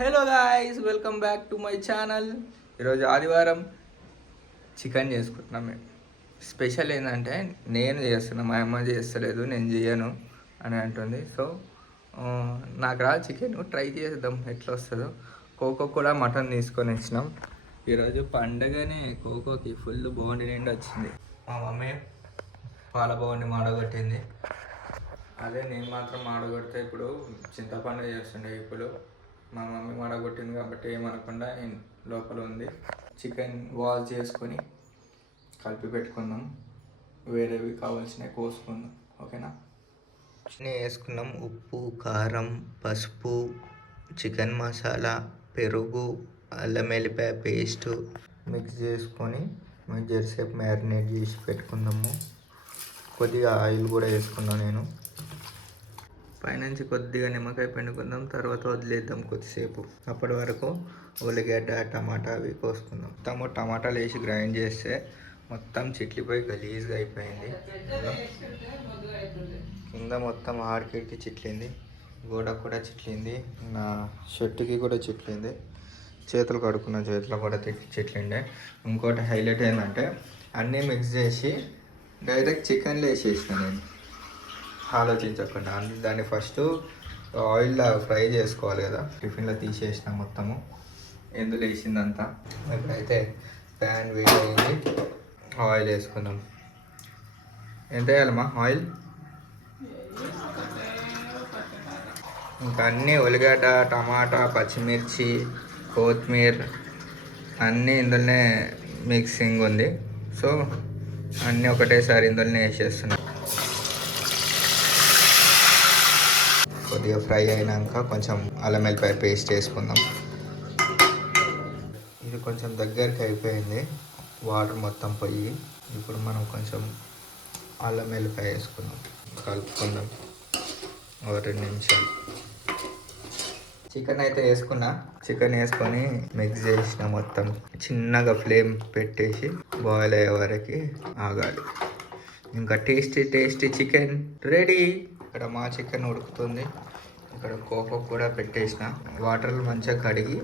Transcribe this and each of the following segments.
Hello guys, welcome back to my channel. ఈరోజు ఆదివారం chicken చేసుకుంటున్నాం మేము. స్పెషల్ ఏంటంటే నేను చేస్తున్నా, మా అమ్మ చేస్తలేదు, నేను చేయను అని అంటుంది. సో నాకు రా చికెన్ ట్రై చేద్దాం ఎట్లా వస్తుందో. కోకో కూడా మటన్ తీసుకొని వచ్చినాం. ఈరోజు పండగనే కోకోకి ఫుల్ బోండి నిండి వచ్చింది. మా మమ్మీ పాల బోండి మాడగొట్టింది. అదే నేను మాత్రం మాడగొడితే ఇప్పుడు చింతపండు చేస్తుండే. ఇప్పుడు మా మమ్మీ మాడగొట్టింది కాబట్టి ఏమనకుండా లోపల ఉంది. చికెన్ వాష్ చేసుకొని కలిపి పెట్టుకుందాం. వేరేవి కావాల్సినవి కోసుకుందాం, ఓకేనా? వేసుకున్నాం ఉప్పు, కారం, పసుపు, చికెన్ మసాలా, పెరుగు, అల్లం వెల్లిపాయ పేస్టు మిక్స్ చేసుకొని జరసేపు మ్యారినేట్ చేసి పెట్టుకుందాము. కొద్దిగా ఆయిల్ కూడా వేసుకున్నాను నేను. పైనుంచి కొద్దిగా నిమ్మకాయ పిండుకుందాం, తర్వాత వదిలేద్దాం కొద్దిసేపు. అప్పటి వరకు ఉల్లిగడ్డ, టమాటా అవి కోసుకుందాం. టమాటాలు వేసి గ్రైండ్ చేస్తే మొత్తం చిట్లిపోయి గలీజ్గా అయిపోయింది. కింద మొత్తం ఆడికిడికి చిట్లింది, గోడకు కూడా చిట్లింది, నా షర్టుకి కూడా చిట్లింది, చేతులు కడుక్కున్న చేతులు కూడా చిట్లిండే. ఇంకోటి హైలైట్ ఏంటంటే అన్నీ మిక్స్ చేసి డైరెక్ట్ చికెన్లో వేసేసిన నేను, ఆలోచించకుండా. దాన్ని ఫస్ట్ ఆయిల్లో ఫ్రై చేసుకోవాలి కదా. టిఫిన్లో తీసేసిన మొత్తము, ఎందులో వేసిందంతా. ఇప్పుడైతే ప్యాన్ వేడి, ఆయిల్ వేసుకుందాం. ఎంత వేయాలమ్మా ఆయిల్? ఇంకా అన్నీ ఉల్లిగడ్డ, టమాటా, పచ్చిమిర్చి, కొత్తిమీర అన్నీ ఇందులోనే మిక్సింగ్ ఉంది. సో అన్నీ ఒకటేసారి ఇందులోనే వేసేస్తున్నాం. కొద్దిగా ఫ్రై అయినాక కొంచెం అల్లం వెల్లిపాయ పేస్ట్ వేసుకుందాం. ఇది కొంచెం దగ్గరికి అయిపోయింది, వాటర్ మొత్తం పోయి. ఇప్పుడు మనం కొంచెం అల్లం వెల్లిపాయ వేసుకుందాం, కలుపుకుందాం ఒక 2 నిమిషాలు. చికెన్ అయితే వేసుకున్నా. చికెన్ వేసుకొని మిక్స్ చేసిన మొత్తం. చిన్నగా ఫ్లేమ్ పెట్టేసి బాయిల్ అయ్యే వరకు ఆగాలి. ఇంకా టేస్టీ చికెన్ రెడీ. ఇక్కడ మా చికెన్ ఉడుకుతుంది. ఇక్కడ కోకో కూడా పెట్టేసిన. వాటర్లు మంచిగా కడిగి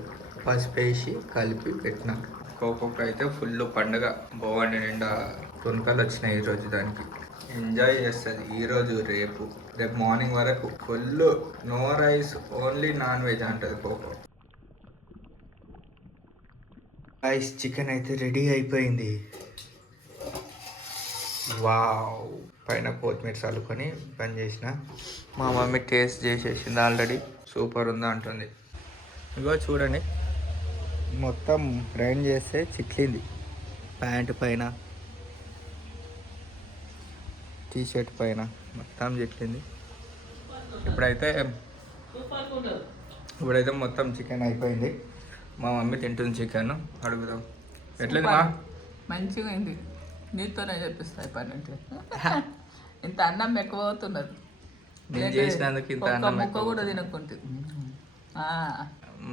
పసుపు వేసి కలిపి పెట్టిన. కోకోకి అయితే ఫుల్ పండుగ. బోండి నిండా తునకలు వచ్చినాయి ఈరోజు. దానికి ఎంజాయ్ చేస్తుంది ఈరోజు, రేపు మార్నింగ్ వరకు full. No rice, only non veg అంటుంది కోకో. రైస్ చికెన్ అయితే రెడీ అయిపోయింది. వావ్! పైన కొత్తిమీర చల్లుకొని పని చేసిన. మా మమ్మీ టేస్ట్ చేసేసింది ఆల్రెడీ. సూపర్ ఉందా అంటుంది. ఇగో చూడండి, మొత్తం గ్రైండ్ చేస్తే చిట్లింది. ప్యాంటు పైన, టీషర్ట్ పైన మొత్తం చిట్లింది. ఇప్పుడైతే మొత్తం చికెన్ అయిపోయింది. మా మమ్మీ తింటుంది చికెన్. అడుగుదాం ఎట్లేదు మా? మంచిగా అయింది. నీతోనే చెప్పిస్తాయి పని అంటే. ఇంత అన్నం ఎక్కువ అవుతున్నది. నేను చేసినందుకు ఇంత అన్నం ముక్క కూడా తినకుంటే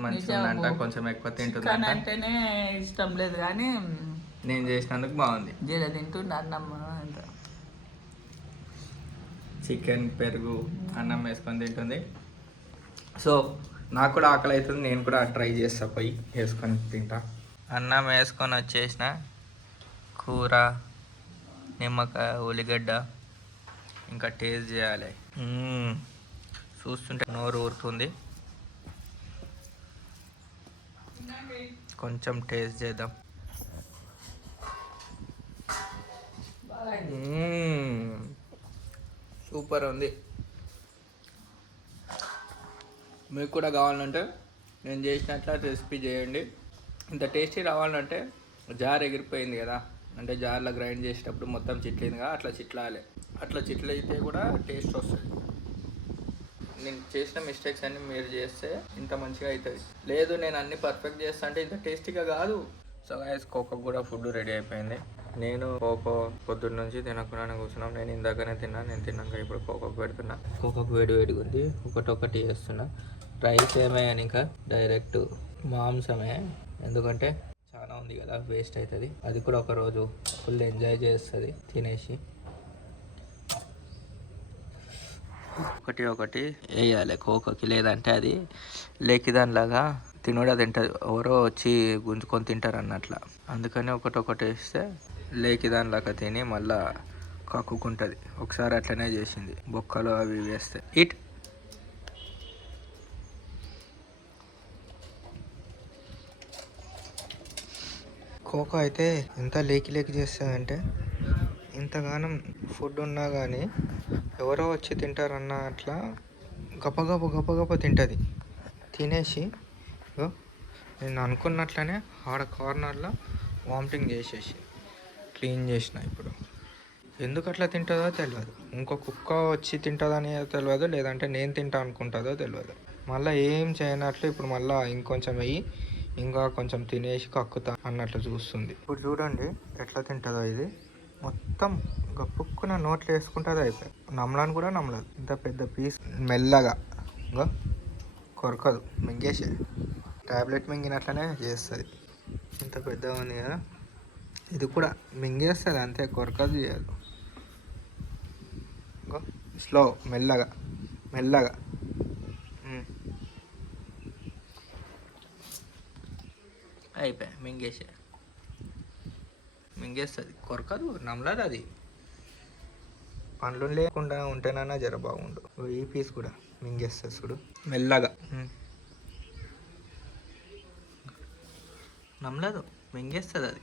మంచిగా కొంచెం ఎక్కువ తింటుంది. చికెన్ అంటేనే ఇష్టం లేదు, కానీ నేను చేసినందుకు బాగుంది. జీర తింటుండే అన్నం. చికెన్, పెరుగు, అన్నం వేసుకొని తింటుంది. సో నాకు కూడా ఆకలి అవుతుంది. నేను కూడా ట్రై చేస్తా, పోయి వేసుకొని తింటా. అన్నం వేసుకొని వచ్చేసిన. కూర, నిమ్మకాయ, ఉల్లిగడ్డ, ఇంకా టేస్ట్ చేయాలి. చూస్తుంటే నోరు ఊరుతుంది. కొంచెం టేస్ట్ చేద్దాం. సూపర్ ఉంది. మీకు కూడా కావాలంటే నేను చేసినట్ల రెసిపీ చేయండి. ఇంత టేస్టీ రావాలంటే జార్ ఎగిరిపోయింది కదా, అంటే జార్లో గ్రైండ్ చేసేటప్పుడు మొత్తం చిట్లిందిగా, అట్లా చిట్లాలి. అట్లా చిట్లయితే కూడా టేస్ట్ వస్తుంది. నేను చేసిన మిస్టేక్స్ అన్నీ మీరు చేస్తే ఇంత మంచిగా అవుతుంది. లేదు నేను అన్నీ పర్ఫెక్ట్ చేస్తా అంటే ఇంత టేస్టీగా కాదు. సో గైస్, కోకో కూడా ఫుడ్ రెడీ అయిపోయింది. నేను కోకో పొద్దున్న నుంచి తినకుండానే కూర్చున్నాం. నేను ఇందాకనే తిన్నాను. నేను తిన్నాక ఇప్పుడు కోకోకు పెడుతున్నా. కోకోకు వేడిగా ఉంది, ఒకటి చేస్తున్నా. రైస్ ఏమయ్యాను ఇంకా డైరెక్ట్ మాంసమే, ఎందుకంటే చాలా ఉంది కదా, వేస్ట్ అవుతుంది. అది కూడా ఒకరోజు ఫుల్ ఎంజాయ్ చేస్తుంది తినేసి. ఒకటి వేయాలి కోకోకి, లేదంటే అది లేకిదానిలాగా తినడా తింటుంది, ఎవరో వచ్చి గుంజుకొని తింటారు అన్నట్ల. అందుకని ఒకటి వేస్తే లేకి దానిలాగా తిని మళ్ళా కక్కుకుంటుంది. ఒకసారి అట్లనే చేసింది, బొక్కలు అవి వేస్తే. ఇట్ కోకో అయితే ఎంత లేకి చేస్తుందంటే, ఇంతగానం ఫుడ్ ఉన్నా కానీ ఎవరో వచ్చి తింటారన్న అట్లా గప్ప తింటుంది. తినేసి నేను అనుకున్నట్లనే ఆడ కార్నర్లో వామిటింగ్ చేసేసి క్లీన్ చేసిన. ఇప్పుడు ఎందుకు అట్లా తింటుందో తెలియదు, ఇంకో కుక్క వచ్చి తింటుందని తెలియదు, లేదంటే నేను తింటా అనుకుంటుందో తెలియదు. మళ్ళీ ఏం చేయనట్లు ఇప్పుడు మళ్ళీ ఇంకొంచెం వెయ్యి ఇంకా కొంచెం తినేసి కక్కుతా అన్నట్లు చూస్తుంది. ఇప్పుడు చూడండి ఎట్లా తింటుందో. ఇది మొత్తం గప్పుక్కున నోట్లో వేసుకుంటుంది, అయిపోయి నమ్మలాని కూడా నమ్మలేదు. ఇంత పెద్ద పీస్ మెల్లగా ఇంకా కొరకదు, మింగేసే ట్యాబ్లెట్ మింగినట్లనే చేస్తుంది. ఇంత పెద్దగా ఉంది కదా, ఇది కూడా మింగేస్తుంది అంతే, కొరకదు చేయదు. స్లో మెల్లగా అయిపోయి మింగేస్తుంది, కొరకదు, నమ్మలేదు. అది పండ్లు లేకుండా ఉంటేనన్నా జర బాగుండు. ఈ పీస్ కూడా మింగేస్తుంది చూడు, మెల్లగా. నమ్మలేదు, మింగేస్తుంది అది.